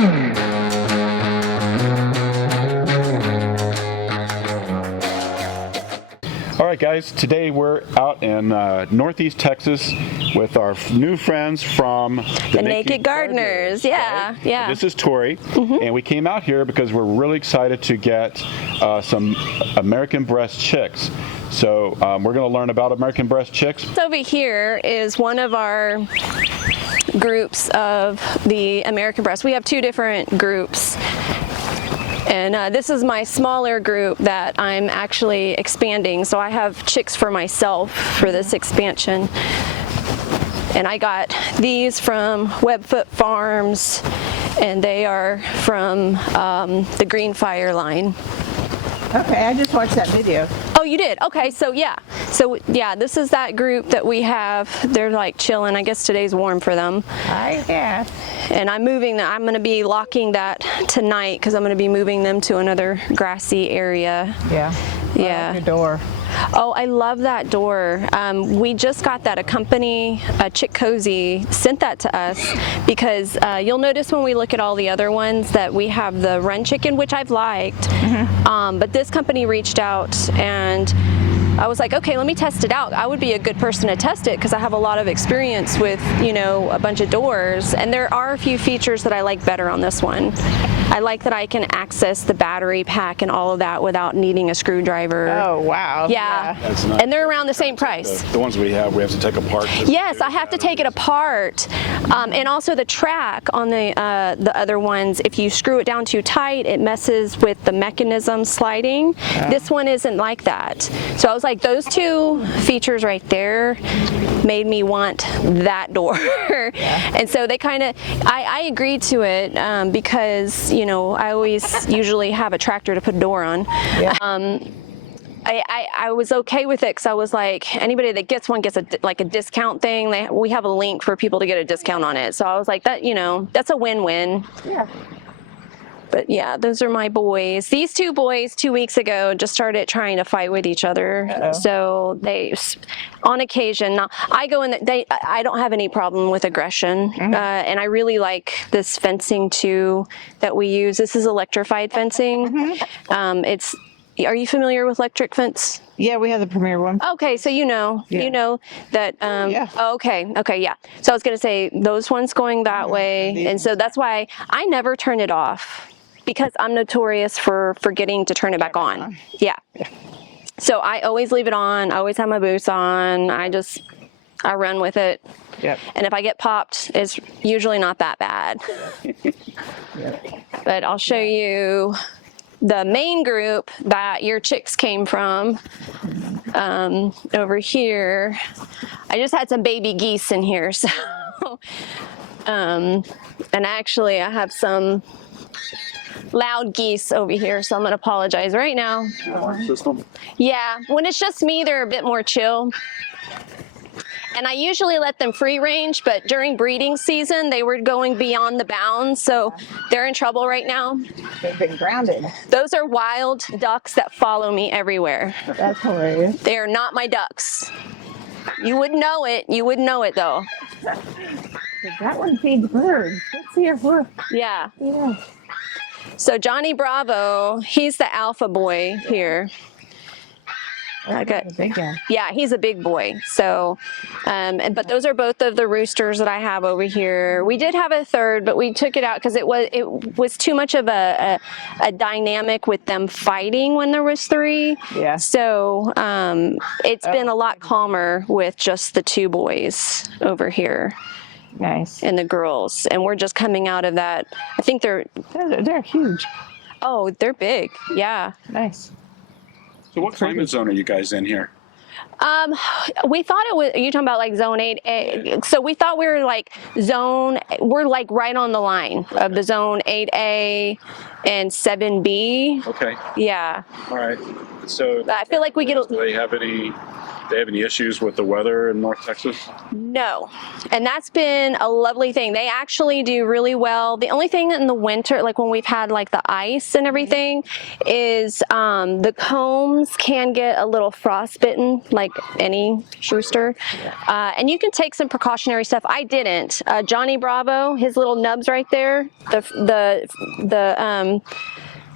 All right, guys, today we're out in Northeast Texas with our new friends from the Nakid Gardeners. Yeah, right? yeah. This is Tory, and we came out here because we're really excited to get some American Bresse chicks. So we're going to learn about American Bresse chicks. Over here is one of our groups of the American Bresse. We have two different groups. And this is my smaller group that I'm actually expanding. So I have chicks for myself for this expansion. And I got these from Webfoot Farms, and they are from the Green Fire line. Okay, I just watched that video. Oh, you did? Okay, so yeah. So yeah, this is that group that we have. They're like chilling. I guess today's warm for them. I guess. And I'm moving that. I'm going to be locking that tonight because I'm going to be moving them to another grassy area. Yeah. Yeah. Your door. Oh, I love that door. We just got that. A company, Chick Cozy, sent that to us because you'll notice when we look at all the other ones that we have the run chicken, which I've liked. But this company reached out and I was like, okay, let me test it out. I would be a good person to test it because I have a lot of experience with, you know, a bunch of doors. And there are a few features that I like better on this one. I like that I can access the battery pack and all of that without needing a screwdriver. Oh, wow. Yeah. That's nice. And they're around the same price. The ones we have to take apart. Yes, I have to take it apart. And also the track on the other ones, if you screw it down too tight, it messes with the mechanism sliding. This one isn't like that. So I was like, those two features right there made me want that door. And so they kind of, I agreed to it because, you know, I always usually have a tractor to put a door on. Yeah. I was okay with it because I was like, anybody that gets one gets a discount thing. We have a link for people to get a discount on it. So I was like, that, you know, that's a win-win. Yeah. But yeah, those are my boys. These two boys 2 weeks ago just started trying to fight with each other. So they, on occasion, now I go in. I don't have any problem with aggression, and I really like this fencing too that we use. This is electrified fencing. It's. Are you familiar with electric fence? Yeah, we have the Premier one. Okay, so you know that. Yeah. Okay, yeah. So I was gonna say those ones going that way, and so that's why I never turn it off because I'm notorious for forgetting to turn it back on. Yeah. So I always leave it on. I always have my boots on. I run with it. Yep. And if I get popped, it's usually not that bad. But I'll show you the main group that your chicks came from over here. I just had some baby geese in here, so and actually I have some loud geese over here, so I'm gonna apologize right now. Yeah, when it's just me, they're a bit more chill. And I usually let them free range, but during breeding season, they were going beyond the bounds, so they're in trouble right now. They've been grounded. Those are wild ducks that follow me everywhere. That's hilarious. They are not my ducks. You wouldn't know it. You wouldn't know it, though. That one feeds birds. Let's see if we're... Yeah. Yeah. So Johnny Bravo, he's the alpha boy here. Okay. Big guy. Yeah, he's a big boy. So, but those are both of the roosters that I have over here. We did have a third, but we took it out because it was too much of a dynamic with them fighting when there was three. Yeah. So it's been a lot calmer with just the two boys over here. Nice. And the girls, and we're just coming out of that. I think they're huge. Oh, they're big. Yeah. Nice. So what climate zone are you guys in here? We thought it was, you're talking about like zone 8A. So we thought we were like we're like right on the line of the zone 8A and 7B. Okay. Yeah. All right. So I feel like we get. Do they have any issues with the weather in North Texas? No. And that's been a lovely thing. They actually do really well. The only thing in the winter, like when we've had like the ice and everything, is the combs can get a little frostbitten, like like any rooster. And you can take some precautionary stuff. I didn't. Johnny Bravo, his little nubs right there, the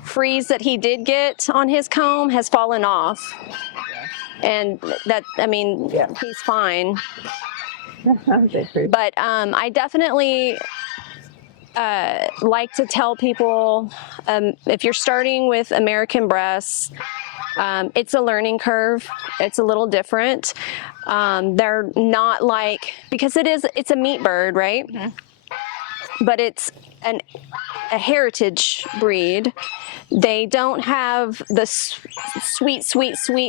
freeze that he did get on his comb has fallen off. And that, I mean, he's fine. But I definitely like to tell people, if you're starting with American Bresse, it's a learning curve. It's a little different. They're not like, because it's a meat bird, right? But it's a heritage breed. They don't have the sweet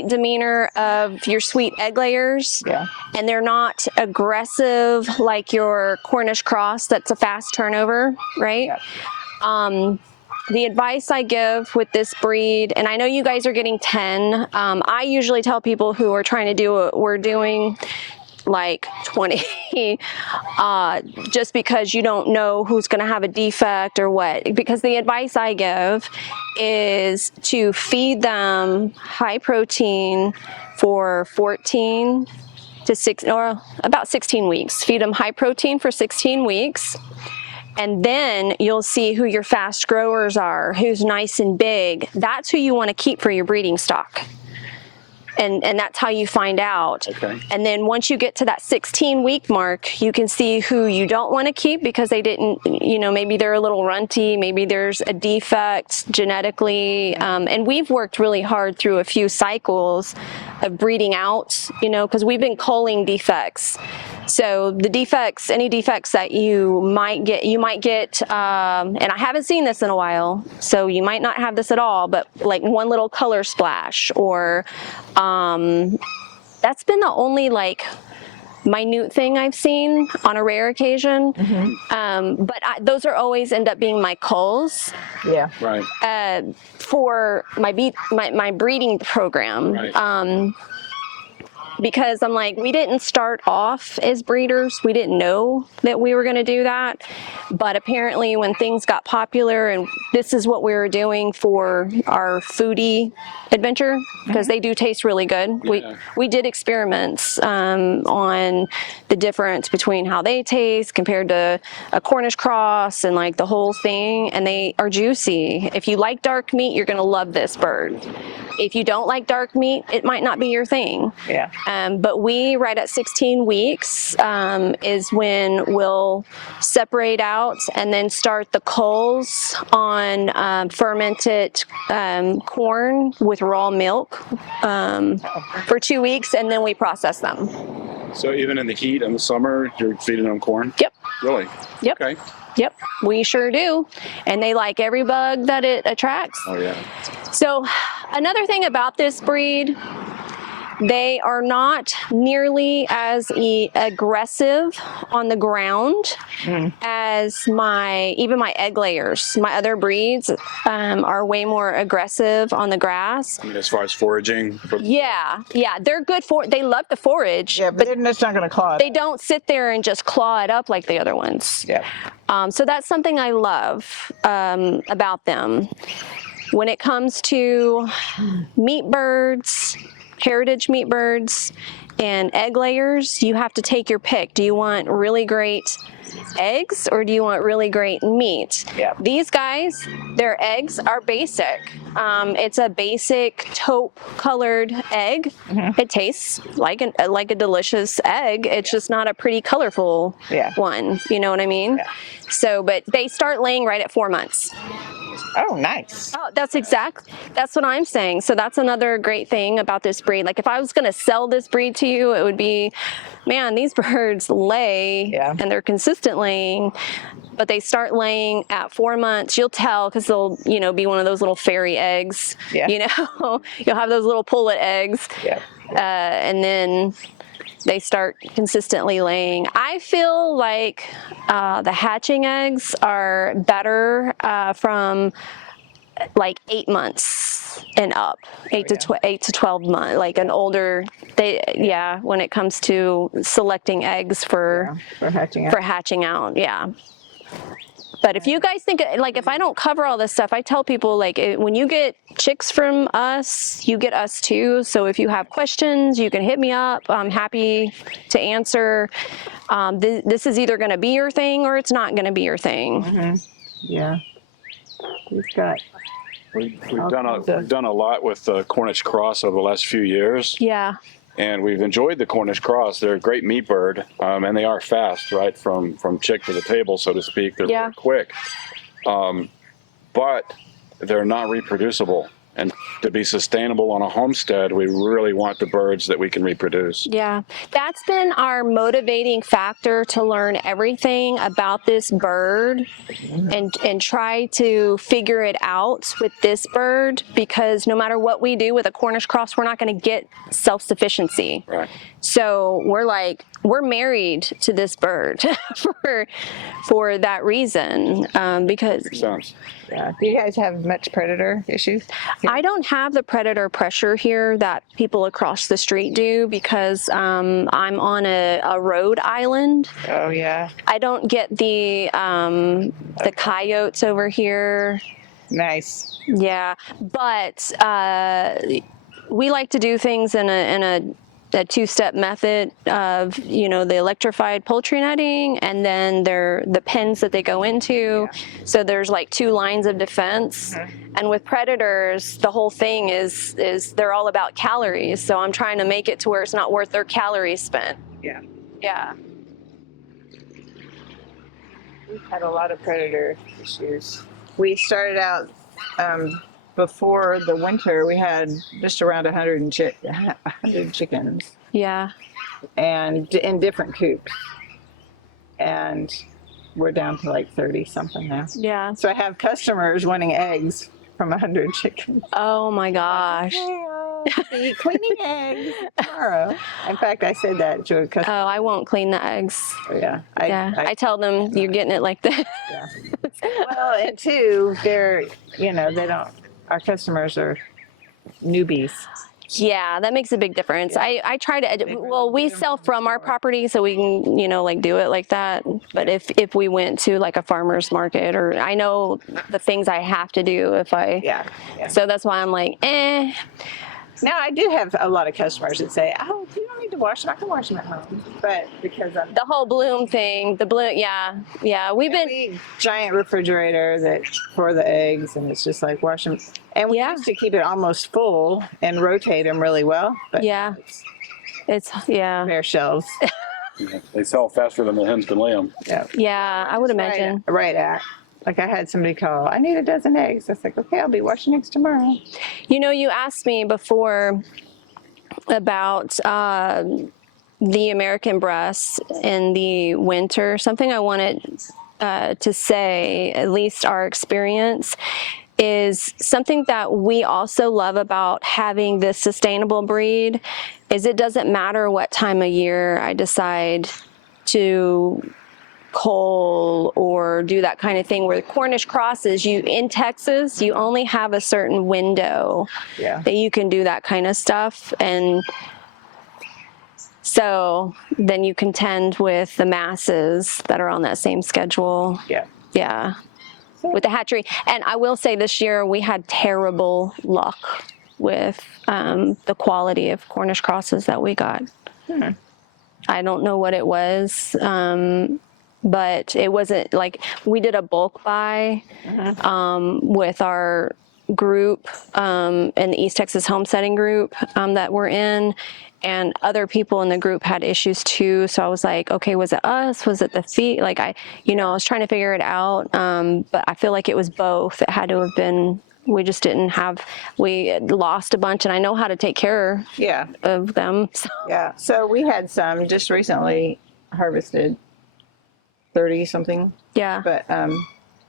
demeanor of your sweet egg layers. Yeah. And they're not aggressive like your Cornish cross that's a fast turnover, right? Yeah. The advice I give with this breed, and I know you guys are getting 10, I usually tell people who are trying to do what we're doing, like 20, just because you don't know who's going to have a defect or what. Because the advice I give is to feed them high protein for 14 to 6, or about 16 weeks. Feed them high protein for 16 weeks. And then you'll see who your fast growers are, who's nice and big. That's who you want to keep for your breeding stock. And that's how you find out. Okay. And then once you get to that 16-week mark, you can see who you don't want to keep because they didn't, you know, maybe they're a little runty, maybe there's a defect genetically. And we've worked really hard through a few cycles of breeding out, you know, because we've been culling defects. So the defects, any defects that you might get, and I haven't seen this in a while, so you might not have this at all, but like one little color splash, or that's been the only like minute thing I've seen on a rare occasion. But those are always end up being my culls. Yeah. Right. For my breeding program. Right. Because I'm like, we didn't start off as breeders. We didn't know that we were going to do that. But apparently when things got popular, and this is what we were doing for our foodie adventure, because they do taste really good. Yeah. We did experiments on the difference between how they taste compared to a Cornish cross and like the whole thing. And they are juicy. If you like dark meat, you're going to love this bird. If you don't like dark meat, it might not be your thing. Yeah. But we, right at 16 weeks, is when we'll separate out and then start the culls on fermented corn with raw milk for 2 weeks, and then we process them. So even in the heat in the summer, you're feeding them corn? Yep. Really? Yep. Okay. Yep, we sure do. And they like every bug that it attracts. Oh, yeah. So another thing about this breed, they are not nearly as aggressive on the ground as even my egg layers. My other breeds are way more aggressive on the grass. I mean, as far as foraging? Yeah, they're good they love to forage. Yeah, but that's not going to claw it. They don't sit there and just claw it up like the other ones. Yeah. So that's something I love about them. When it comes to meat birds, heritage meat birds, and egg layers, you have to take your pick. Do you want really great eggs or do you want really great meat? Yeah. These guys, their eggs are basic. It's a basic taupe colored egg. It tastes like a delicious egg. It's just not a pretty colorful one. You know what I mean? Yeah. So, but they start laying right at 4 months. Oh, nice. Oh, that's what I'm saying. So that's another great thing about this breed. Like if I was going to sell this breed to you, it would be, man, these birds lay and they're consistent laying, but they start laying at 4 months. You'll tell because they'll, you know, be one of those little fairy eggs. Yeah. You know, you'll have those little pullet eggs. Yeah. And then they start consistently laying. I feel like the hatching eggs are better from like 8 months and up, 8 to 12 months, like an older. When it comes to selecting eggs for hatching out, But if you guys think, like, if I don't cover all this stuff, I tell people, like, when you get chicks from us, you get us too. So if you have questions, you can hit me up. I'm happy to answer. This is either going to be your thing or it's not going to be your thing. Yeah. We've done a lot with the Cornish cross over the last few years. Yeah. And we've enjoyed the Cornish cross. They're a great meat bird, and they are fast, right, from chick to the table, so to speak. They're very quick, but they're not reproducible. And to be sustainable on a homestead, we really want the birds that we can reproduce. Yeah, that's been our motivating factor to learn everything about this bird and try to figure it out with this bird, because no matter what we do with a Cornish cross, we're not going to get self-sufficiency. Right. So we're married to this bird for that reason, because Makes sense. Yeah. Do you guys have much predator issues? I don't have the predator pressure here that people across the street do, because I'm on a road island. Oh yeah. I don't get the coyotes over here. Nice. Yeah, but we like to do things in a two-step method of, the electrified poultry netting, and then the pens that they go into. So there's like two lines of defense. And with predators, the whole thing is they're all about calories. So I'm trying to make it to where it's not worth their calories spent. Yeah. Yeah. We've had a lot of predator issues. We started out before the winter. We had just around 100 chickens, Yeah. and in different coops. And we're down to like 30 something now. Yeah. So I have customers wanting eggs from 100 chickens. Oh my gosh. Hey, I'll be cleaning eggs tomorrow. In fact, I said that to a Oh, customer. I won't clean the eggs. Yeah. I tell them you're getting it like this. Yeah. Well, and two, they're, they don't, our customers are newbies. Yeah, that makes a big difference. Yeah. I try to, well, we sell from our property, so we can, like do it like that. But if we went to like a farmer's market, or I know the things I have to do if I, Yeah. so that's why I'm like, Now, I do have a lot of customers that say, oh, you don't need to wash them. I can wash them at home. But because I'm the whole bloom thing, yeah, we've been, big giant refrigerator that for the eggs, and it's just like wash them. And we used to keep it almost full and rotate them really well. But it's yeah. bare shelves. They sell faster than the hens can lay them. Yeah, I would imagine. Right at. Like I had somebody call, I need a dozen eggs. I was like, okay, I'll be washing eggs tomorrow. You asked me before about the American Bresse in the winter. Something I wanted to say, at least our experience, is something that we also love about having this sustainable breed is it doesn't matter what time of year I decide to cull or do that kind of thing. Where the Cornish crosses, in Texas, you only have a certain window that you can do that kind of stuff. And so then you contend with the masses that are on that same schedule. Yeah. With the hatchery. And I will say this year we had terrible luck with the quality of Cornish crosses that we got. I don't know what it was, but it wasn't like we did a bulk buy with our group in the East Texas Homesteading group that we're in, and other people in the group had issues too. So I was like, okay, was it us? Was it the feed? Like I was trying to figure it out, but I feel like it was both. It had to have been. We just didn't have. We lost a bunch, and I know how to take care of them. So. Yeah. So we had some just recently harvested. 30 something. Yeah. But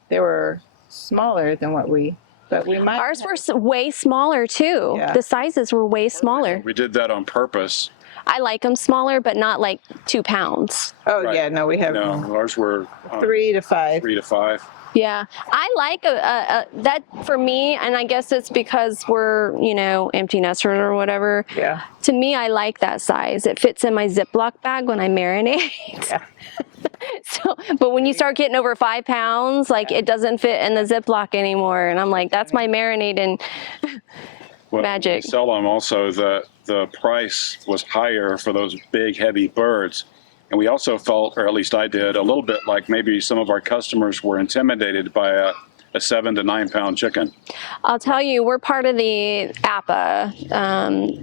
they were smaller than what we might. Ours were way smaller too. Yeah. The sizes were way smaller. We did that on purpose. I like them smaller, but not like 2 pounds. Oh yeah, no, we have ours were 3 to 5. 3 to 5. Yeah, I like that for me, and I guess it's because we're, empty nesters or whatever. Yeah. To me, I like that size. It fits in my Ziploc bag when I marinate. Yeah. So, but when you start getting over 5 pounds, like it doesn't fit in the Ziploc anymore. And I'm like, that's my marinade Well, magic. We sell them also, the price was higher for those big, heavy birds. And we also felt, or at least I did, a little bit like maybe some of our customers were intimidated by a 7 to 9 pound chicken. I'll tell you, we're part of the APA,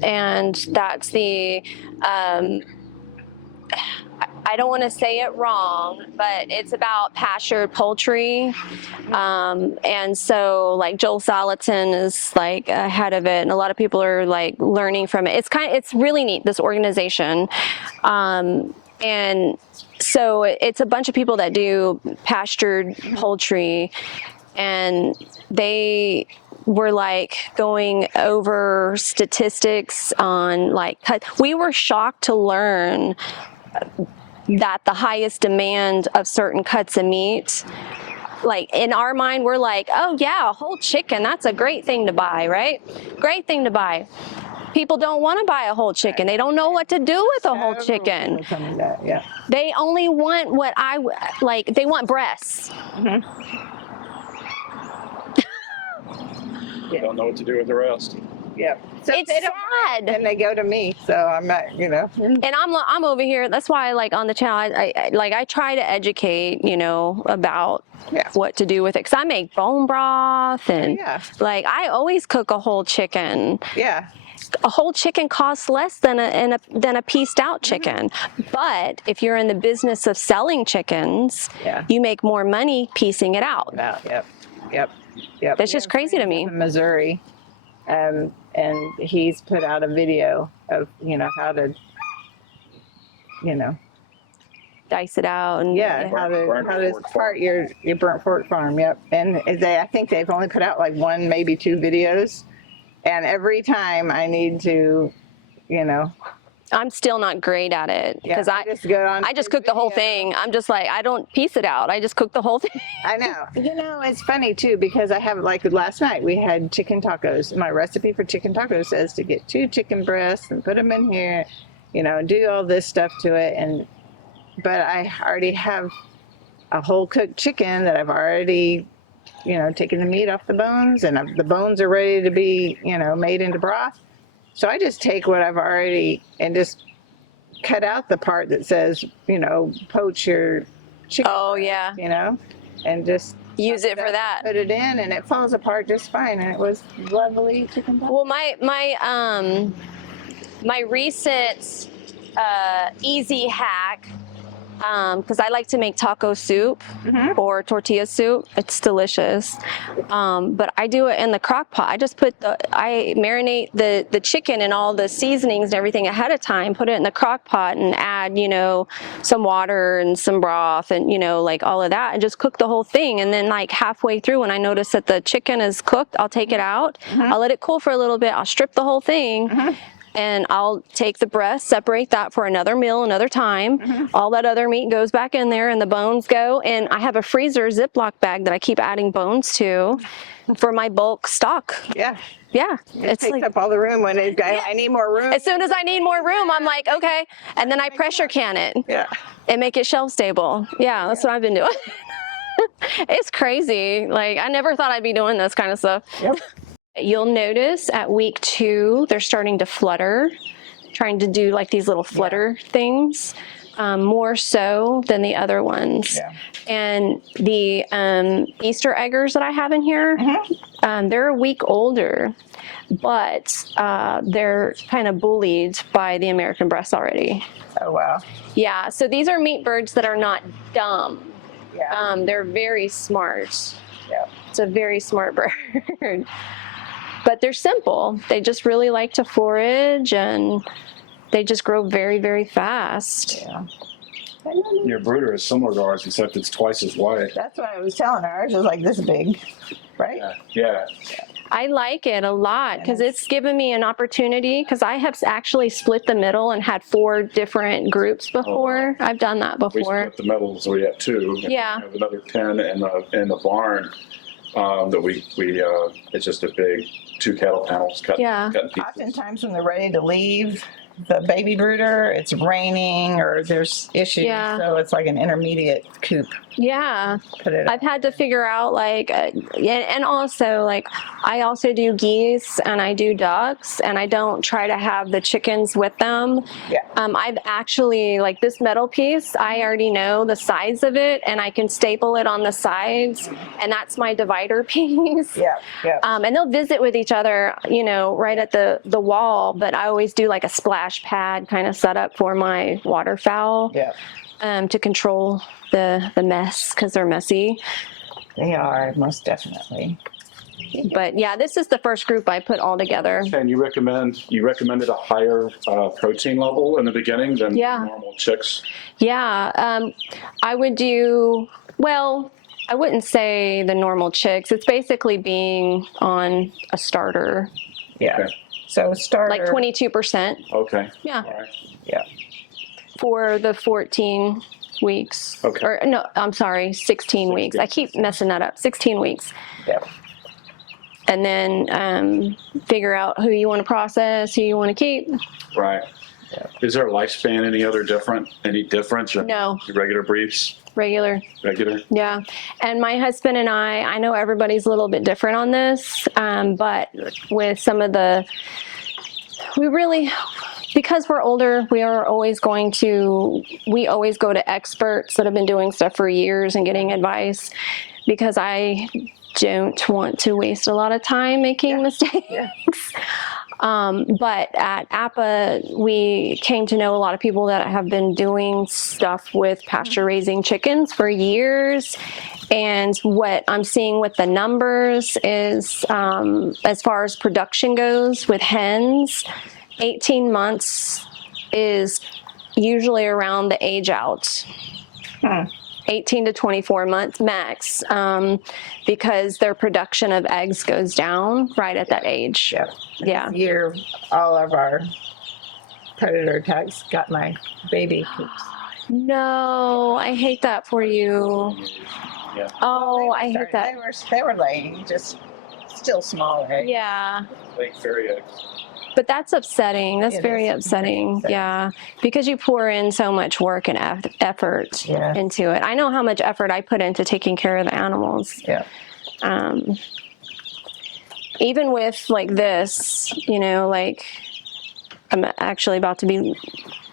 and that's the, I don't want to say it wrong, but it's about pastured poultry. And so like Joel Salatin is like ahead of it, and a lot of people are like learning from it. It's really neat, this organization. And so it's a bunch of people that do pastured poultry, and they were like going over statistics on like, we were shocked to learn that the highest demand of certain cuts of meat, like in our mind, we're like, oh yeah, a whole chicken, that's a great thing to buy, right? Great thing to buy. People don't want to buy a whole chicken. They don't know what to do with a whole chicken. Yeah. They only want what they want breasts. They don't know what to do with the rest. Yeah. So It's sad. and they go to me, so I'm not, you know. And I'm over here. That's why, like on the channel, I try to educate, about what to do with it. Cause I make bone broth, and like I always cook a whole chicken. Yeah. A whole chicken costs less than a pieced out chicken. But if you're in the business of selling chickens, you make more money piecing it out. Yep. That's just crazy to me. In Missouri, and he's put out a video of how to dice it out and how to start your burnt pork farm. Yep. And I think they've only put out like 1, maybe 2 videos, and every time I need to I'm still not great at it because I just cook the whole thing. I'm just like, I don't piece it out. I just cook the whole thing. I know. It's funny too, because I have, like last night we had chicken tacos. My recipe for chicken tacos says to get 2 chicken breasts and put them in here, and do all this stuff to it. But I already have a whole cooked chicken that I've already, taken the meat off the bones, and the bones are ready to be, made into broth. So I just take what I've already and just cut out the part that says, poach your chicken. Oh, yeah. And just use it for that. Put it in, and it falls apart just fine. And it was lovely chicken broth. Well, my recent easy hack, because I like to make taco soup or tortilla soup. It's delicious. But I do it in the crock pot. I marinate the chicken and all the seasonings and everything ahead of time, put it in the crock pot and add, some water and some broth and, like all of that, and just cook the whole thing. And then like halfway through, when I notice that the chicken is cooked, I'll take it out. I'll let it cool for a little bit. I'll strip the whole thing. And I'll take the breast, separate that for another meal, another time. All that other meat goes back in there, and the bones go. And I have a freezer Ziploc bag that I keep adding bones to for my bulk stock. Yeah. It takes up all the room when I need more room. As soon as I need more room, I'm like, okay. And then I pressure can it. And make it shelf stable. Yeah, that's what I've been doing. It's crazy. Like, I never thought I'd be doing this kind of stuff. You'll notice at week 2, they're starting to flutter, trying to do like these little flutter things, more so than the other ones. And the Easter eggers that I have in here, they're a week older, but they're kind of bullied by the American Bresse already. Oh, wow. Yeah, so these are meat birds that are not dumb. They're very smart. It's a very smart bird. But they're simple. They just really like to forage, and they just grow very, very fast. Your brooder is similar to ours, except it's twice as wide. That's what I was telling her. Ours is like this big, right? Yeah. I like it a lot because it's given me an opportunity, because I have actually split the middle and had 4 different groups before. I've done that before. We split the middle, so we have 2. Yeah. We have another 10 in the barn that we it's just a big 2 cattle panels cut. Yeah. Cut pieces. Oftentimes when they're ready to leave, the baby brooder, it's raining or there's issues. Yeah. So it's like an intermediate coop. Yeah. Put it I've had to figure out like, and also like, I also do geese and I do ducks, and I don't try to have the chickens with them. Yeah. I've actually, like this metal piece, I already know the size of it and I can staple it on the sides, and that's my divider piece. Yeah. Yeah. And they'll visit with each other, you know, right at the wall, but I always do like a splash pad kind of setup for my waterfowl. Yeah. To control the mess, because they're messy. They are, most definitely. But yeah, this is the first group I put all together. And you recommended a higher protein level in the beginning than Yeah. normal chicks? Yeah, I would do, well, I wouldn't say the normal chicks. It's basically being on a starter, Yeah. Okay. So starter. like 22%. Okay. Yeah, All right. Yeah. for the 14 weeks. Okay. Or no, I'm sorry, 16 weeks. I keep messing that up. 16 weeks. Yeah. And then figure out who you want to process, who you want to keep. Right. Yeah. Is there a lifespan any difference? Or No. Regular briefs? Regular. Regular? Yeah. And my husband and I know everybody's a little bit different on this, but with some of because we're older, we always go to experts that have been doing stuff for years and getting advice, because I don't want to waste a lot of time making mistakes. Yeah. But at APA, we came to know a lot of people that have been doing stuff with pasture raising chickens for years. And what I'm seeing with the numbers is, as far as production goes with hens, 18 months is usually around the age out. 18 to 24 months max, because their production of eggs goes down right at that age. Yeah. Yeah. This year, all of our predator attacks got my baby coops. No, I hate that for you. Yeah. Oh, I hate that. They were laying, just still small eggs. Yeah. Like fairy eggs. But that's upsetting. That's It very is. upsetting. Very upsetting. Yeah. Because you pour in so much work and effort Yeah. into it. I know how much effort I put into taking care of the animals. Yeah. Even with like this, you know, like I'm actually about to be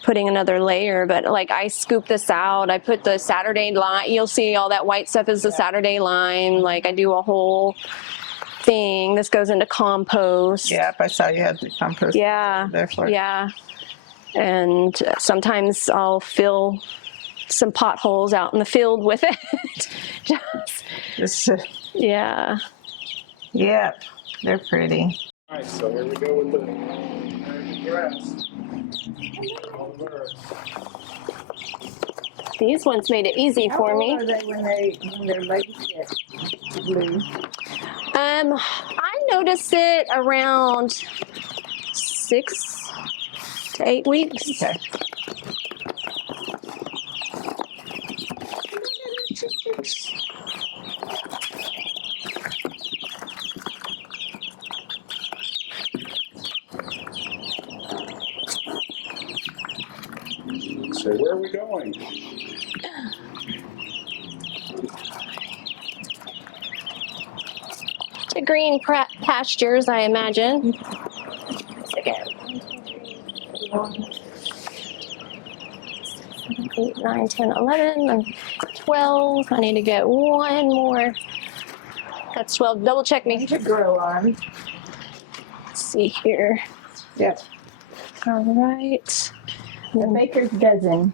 putting another layer, but like I scoop this out. I put the Saturday lime. You'll see all that white stuff is the Saturday lime. Like I do a whole thing. This goes into compost. Yeah, if I saw you had the compost. Yeah. There for it. Yeah. And sometimes I'll fill some potholes out in the field with it. Yeah. Yep, they're pretty. All right, so here we go with the American Bresse. All the birds. These ones made it easy for me. How old are they when their legs get blue? I noticed it around 6 to 8 weeks. Okay. So where are we going? To green pastures, I imagine. 8, 9, 10, 11, and 12. I need to get one more. That's 12. Double check me. To grow on. Let's see here. Yep. All right. The baker's dozen.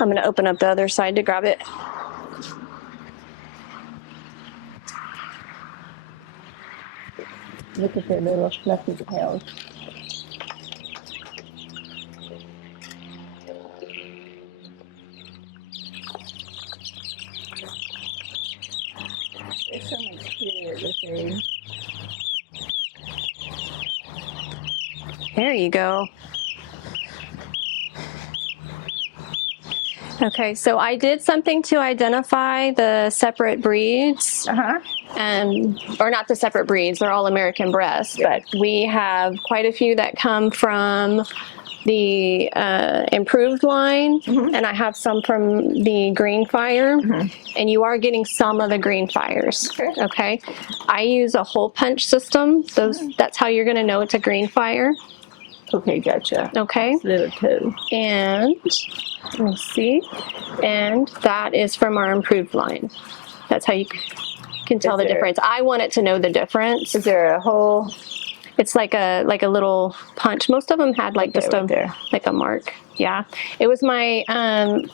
I'm going to open up the other side to grab it. Look at their little fluffy tails. There's so much spirit with these. There you go. Okay, so I did something to identify the separate breeds. Uh-huh. or not the separate breeds, they're all American Bresse, but we have quite a few that come from the improved line, and I have some from the green fire, and you are getting some of the green fires. Okay. I use a hole punch system. That's how you're going to know it's a green fire. Okay, gotcha. Okay. Little toe. And let me see. And that is from our improved line. That's how you can tell the difference. I want it to know the difference. Is there a hole? It's like a little punch. Most of them had like just like a mark. Yeah. It was my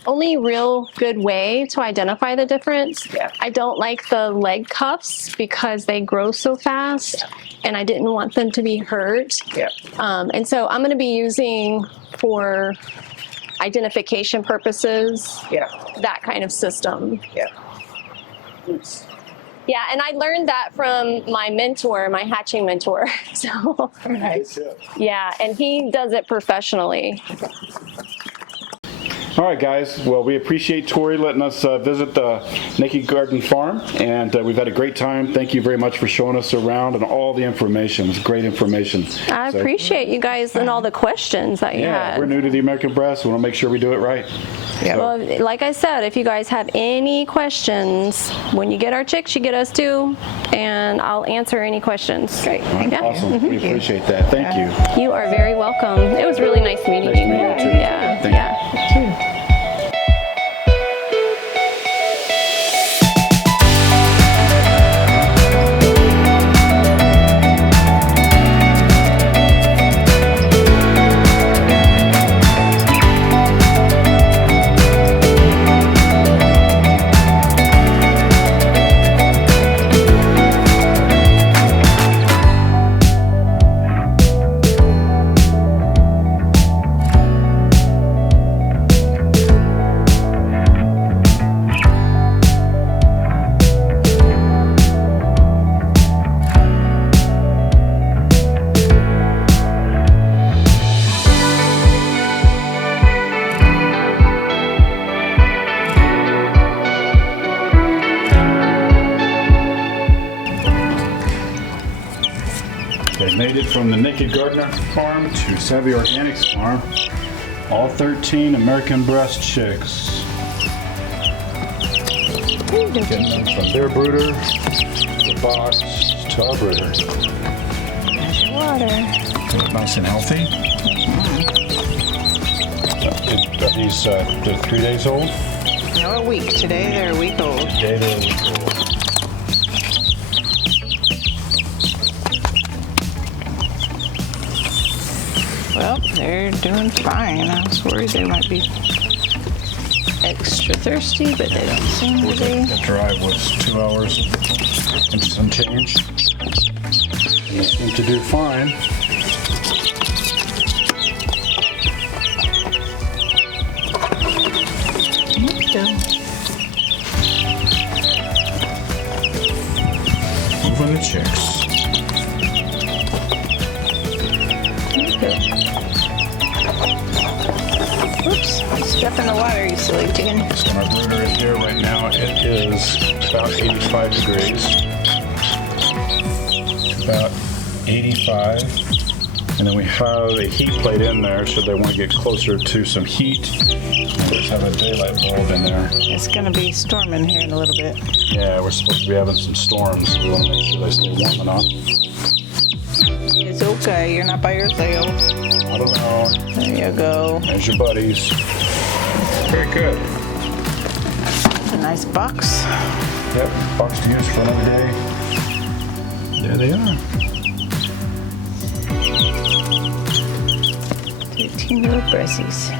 only real good way to identify the difference. Yeah. I don't like the leg cuffs because they grow so fast, and I didn't want them to be hurt. Yep. And so I'm going to be using, for identification purposes, that kind of system. Yeah. Yeah, and I learned that from my mentor, my hatching mentor. So, Nice. yeah, and he does it professionally. All right, guys. Well, we appreciate Tory letting us visit the Nakid Garden Farm, and we've had a great time. Thank you very much for showing us around and all the information. It's great information. I appreciate you guys and all the questions that you had. We're new to the American Bresse. We want to make sure we do it right. Yeah. Well, like I said, if you guys have any questions, when you get our chicks, you get us too, and I'll answer any questions. Great. Yeah. Awesome. We appreciate that. Thank you. You are very welcome. It was really nice meeting you. Nice to meet you too. Yeah. Thank you. Yeah. They made it from the Nakid Gardener farm to Savvy Organics farm. All 13 American Bresse chicks. Getting them from their brooder, the box, to our brooder. There's your water. Nice and healthy. Are these they're 3 days old? No, a week. Today they're a week old. Today they're a week old. Well, they're doing fine. I was worried they might be extra thirsty, but they don't seem to be. The drive was 2 hours and some change. They seem to do fine. Moving the chicks. Oops, step in the water, you silly chicken. So my brooder is here right now. It is about 85 degrees. About 85. And then we have a heat plate in there so they want to get closer to some heat. Let's have a daylight bulb in there. It's going to be storming here in a little bit. Yeah, we're supposed to be having some storms. We want to make sure they stay warm enough. It's okay. You're not by yourself. I don't know. There you go. There's your buddies. Very good. A nice box. Yep, box to use for another day. There they are. 13 little Bresses.